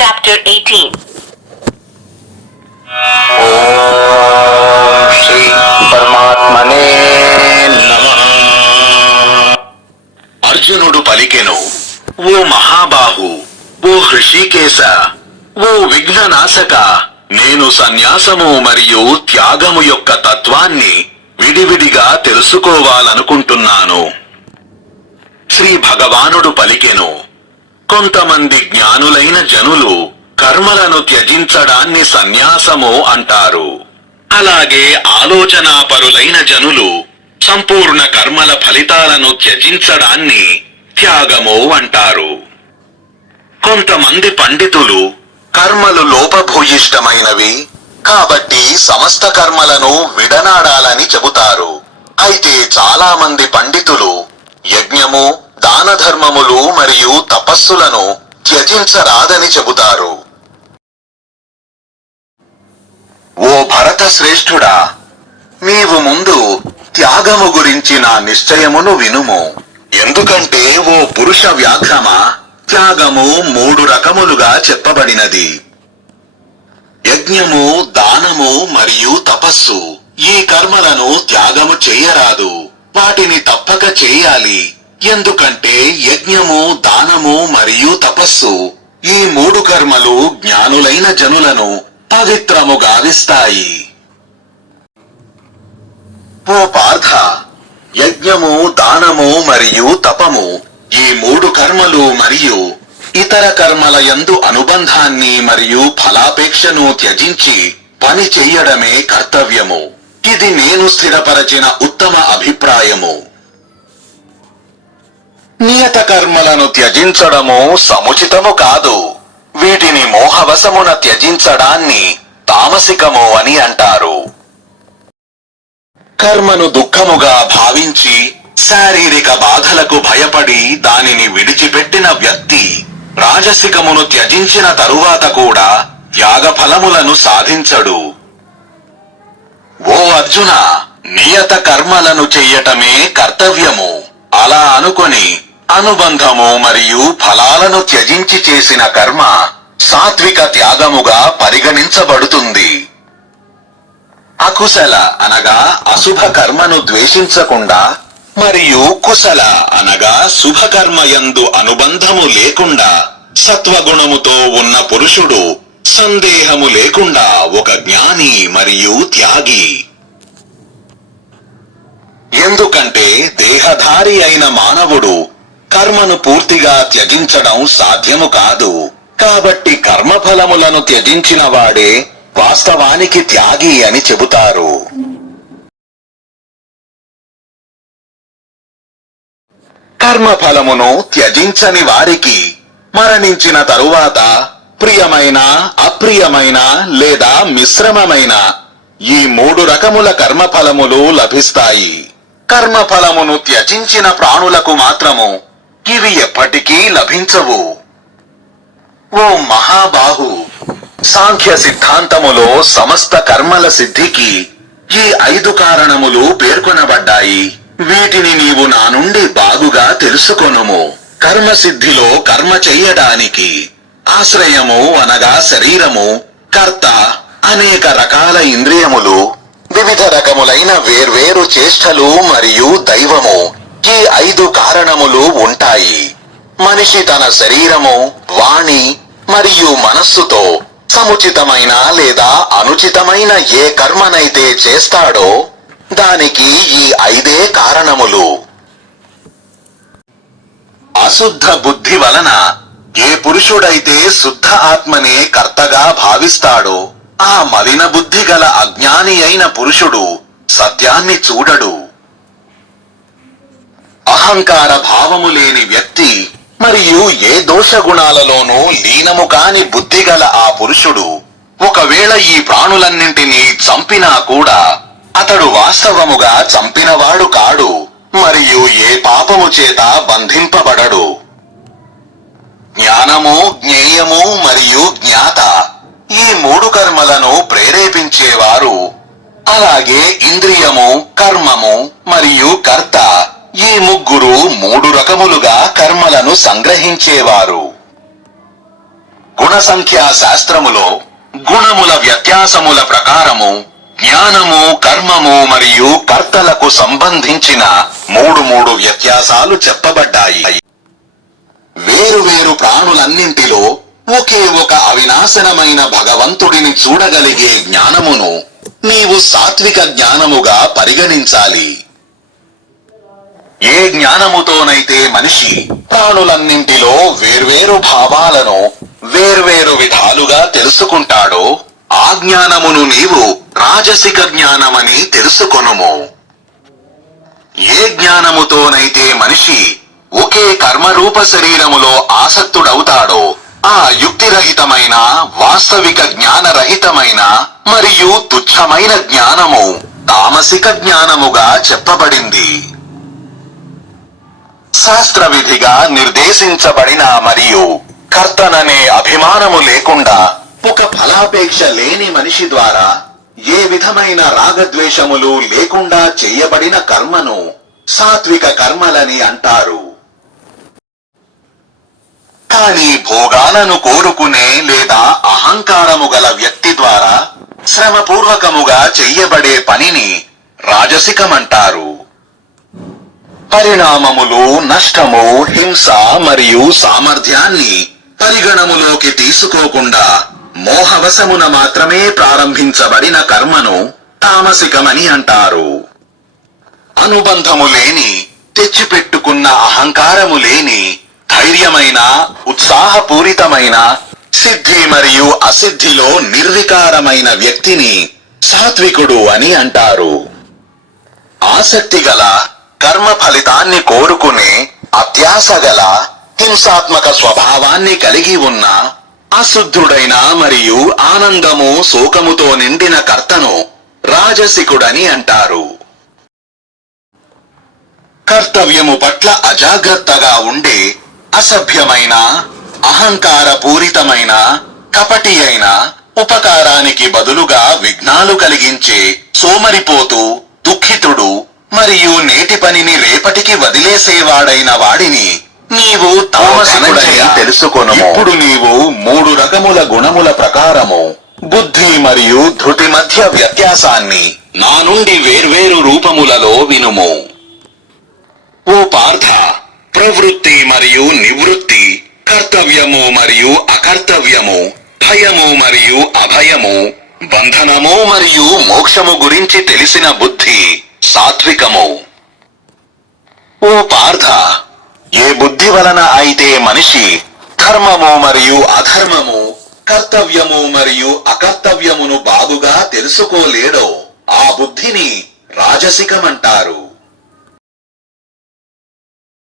Chapter 18. ఓం శ్రీ పరమాత్మనే నమః. అర్జునుడు పలికెను, ఓ మహాబాహు, ఓ హృషికేశ, ఓ విఘ్ననాశక, నేను సన్యాసము మరియు త్యాగము యొక్క తత్వాన్ని విడివిడిగా తెలుసుకోవాలనుకుంటున్నాను. శ్రీ భగవానుడు పలికెను, కొంతమంది జ్ఞానులైన జనులు కర్మలను త్యజించడాన్ని సన్యాసము అంటారు. అలాగే ఆలోచనాపరులైన జనులు సంపూర్ణ కర్మల ఫలితాలను త్యజించడాన్ని త్యాగము అంటారు. కొంతమంది పండితులు కర్మలు లోపభూయిష్టమైనవి కాబట్టి సమస్త కర్మలను విడనాడాలని చెబుతారు. అయితే చాలా మంది పండితులు యజ్ఞము, దాన ధర్మములు మరియు తపస్సులను త్యజించరాదని చెబుతారు. ఓ భరత శ్రేష్ఠుడా, నీవు ముందు త్యాగము గురించి నా నిశ్చయమును వినుము. ఎందుకంటే ఓ పురుష వ్యాఘ్రమా, త్యాగము 3 రకములుగా చెప్పబడినది. యజ్ఞము, దానము మరియు తపస్సు. ఈ కర్మలను త్యాగము చేయరాదు, వాటిని తప్పక చేయాలి. ఎందుకంటే యజ్ఞము, దానము మరియు తపస్సు ఈ 3 కర్మలు జ్ఞానులైన జనులను పవిత్రము గావిస్తాయి. ఓ పార్థ, యజ్ఞము, దానము మరియు తపము ఈ 3 కర్మలు మరియు ఇతర కర్మల యందు అనుబంధాన్ని మరియు ఫలాపేక్షను త్యజించి పని చెయ్యడమే కర్తవ్యము. ఇది నేను స్థిరపరచిన ఉత్తమ అభిప్రాయము. నియత కర్మలను త్యజించడము సముచితము కాదు. వీటిని మోహవశమున త్యజించడాన్ని తామసికము అని అంటారు. కర్మను దుఃఖముగా భావించి శారీరక బాధలకు భయపడి దానిని విడిచిపెట్టిన వ్యక్తి రాజసికమును త్యజించిన తరువాత కూడా త్యాగ ఫలములను సాధించడు. ఓ అర్జున, నియత కర్మలను చెయ్యటమే కర్తవ్యము. అలా అనుకొని అనుబంధము మరియు ఫలాలను త్యజించి చేసిన కర్మ సాత్విక త్యాగముగా పరిగణించబడుతుంది. అకుశల అనగా అశుభ కర్మను ద్వేషించకుండా మరియు కుశల అనగా శుభకర్మయందు అనుబంధము లేకుండా సత్వగుణముతో ఉన్న పురుషుడు సందేహము లేకుండా ఒక జ్ఞాని మరియు త్యాగి. ఎందుకంటే దేహధారి అయిన మానవుడు కర్మను పూర్తిగా త్యజించడం సాధ్యము కాదు. కాబట్టి కర్మఫలములను త్యజించిన వాడే వాస్తవానికి త్యాగి అని చెబుతారు. కర్మఫలమును త్యజించని వారికి మరణించిన తరువాత ప్రియమైన, అప్రియమైన లేదా మిశ్రమమైన ఈ 3 రకముల కర్మఫలములు లభిస్తాయి. కర్మఫలమును త్యజించిన ప్రాణులకు మాత్రము ఇవి ఎప్పటికీ లభించవు. ఓ మహాబాహు, సాంఖ్య సిద్ధాంతములో సమస్త కర్మల సిద్ధికి ఈ 5 కారణములు పేర్కొనబడ్డాయి. వీటిని నీవు నా నుండి బాగుగా తెలుసుకొనుము. కర్మసిద్ధిలో కర్మ చెయ్యడానికి ఆశ్రయము అనగా శరీరము, కర్త, అనేక రకాల ఇంద్రియములు, వివిధ రకములైన వేర్వేరు చేష్టలు మరియు దైవము ఈ 5 కారణములు ఉంటాయి. మనిషి తన శరీరము, వాణి మరియు మనస్సుతో సముచితమైన లేదా అనుచితమైన ఏ కర్మనైతే చేస్తాడో దానికి ఈ 5 కారణములు. అశుద్ధ బుద్ధి వలన ఏ పురుషుడైతే శుద్ధ ఆత్మనే కర్తగా భావిస్తాడో ఆ మలిన బుద్ధి గల అజ్ఞాని అయిన పురుషుడు సత్యాన్ని చూడడు. అహంకార భావము లేని వ్యక్తి మరియు ఏ దోషగుణాలలోనూ లీనము కాని బుద్ధి గల ఆ పురుషుడు ఒకవేళ ఈ ప్రాణులన్నింటినీ చంపినా కూడా అతడు వాస్తవముగా చంపినవాడు కాడు మరియు ఏ పాపము చేత బంధింపబడడు. జ్ఞానము, జ్ఞేయము మరియు జ్ఞాత ఈ 3 కర్మలను ప్రేరేపించేవారు. అలాగే ఇంద్రియము, కర్మము మరియు కర్త ఈ 3 రకములుగా కర్మలను సంగ్రహించేవారు. గుణ సంఖ్యా శాస్త్రములో గుణముల వ్యత్యాసముల ప్రకారము జ్ఞానము, కర్మము మరియు కర్తలకు సంబంధించిన మూడు వ్యత్యాసాలు చెప్పబడ్డాయి. వేరువేరు ప్రాణులన్నింటిలో ఒకే ఒక అవినాశనమైన భగవంతుడిని చూడగలిగే జ్ఞానమును నీవు సాత్విక జ్ఞానముగా పరిగణించాలి. ఏ జ్ఞానముతోనైతే మనిషి ప్రాణులన్నింటిలో వేర్వేరు భావాలను వేర్వేరు విధాలుగా తెలుసుకుంటాడో ఆ జ్ఞానమును నీవు రాజసిక జ్ఞానమని తెలుసుకొనుము. ఏ జ్ఞానముతోనైతే మనిషి ఒకే కర్మరూప శరీరములో ఆసక్తుడవుతాడో ఆ యుక్తిరహితమైన, వాస్తవిక జ్ఞానరహితమైన మరియు తుచ్చమైన జ్ఞానము తామసిక జ్ఞానముగా చెప్పబడింది. శాస్త్ర విధిగా నిర్దేశించబడిన మరియు కర్తననే అభిమానము లేకుండా ఒక ఫలాపేక్ష లేని మనిషి ద్వారా ఏ విధమైన రాగద్వేషములు లేకుండా చేయబడిన కర్మను సాత్విక కర్మలని అంటారు. కానీ భోగాలను కోరుకునే లేదా అహంకారము గల వ్యక్తి ద్వారా శ్రమపూర్వకముగా చెయ్యబడే పనిని రాజసికమంటారు. పరిణామములు, నష్టము, హింస మరియు సామర్థ్యాన్ని పరిగణములోకి తీసుకోకుండా మోహవశమున మాత్రమే ప్రారంభించబడిన కర్మను తామసికమని అంటారు. అనుబంధము లేని, తెచ్చిపెట్టుకున్న అహంకారము లేని, ధైర్యమైన, ఉత్సాహపూరితమైన, సిద్ధి మరియు అసిద్ధిలో నిర్వికారమైన వ్యక్తిని సాత్వికుడు అని అంటారు. ఆసక్తిగల, కర్మ ఫలితాన్ని కోరుకునే, అత్యాశ గల, హింసాత్మక స్వభావాన్ని కలిగి ఉన్న, అశుద్ధుడైన మరియు ఆనందము, శోకముతో నిండిన కర్తను రాజసికుడని అంటారు. కర్తవ్యము పట్ల అజాగ్రత్తగా ఉండే, అసభ్యమైన, అహంకారపూరితమైన, కపటి అయిన, ఉపకారానికి బదులుగా విఘ్నాలు కలిగించే, సోమరిపోతూ, దుఃఖితుడు మరియు నేటి పనిని రేపటికి వదిలేసేవాడైన వాడిని నీవు తామసికుడని తెలుసుకొను. ఇప్పుడు నీవు 3 రకముల గుణముల ప్రకారము బుద్ధి మరియు ధృతి మధ్య వ్యత్యాసాన్ని నా నుండి వేర్వేరు రూపములలో వినుము. ఓ పార్థ, ప్రవృత్తి మరియు నివృత్తి, కర్తవ్యము మరియు అకర్తవ్యము, భయము మరియు అభయము, బంధనము మరియు మోక్షము గురించి తెలిసిన బుద్ధి సాత్వికము. ఓ పార్థ, ఏ బుద్ధి వలన అయితే మనిషి ధర్మము మరియు అధర్మము, కర్తవ్యము మరియు అకర్తవ్యమును బాగుగా తెలుసుకోలేడో ఆ బుద్ధిని రాజసికమంటారు.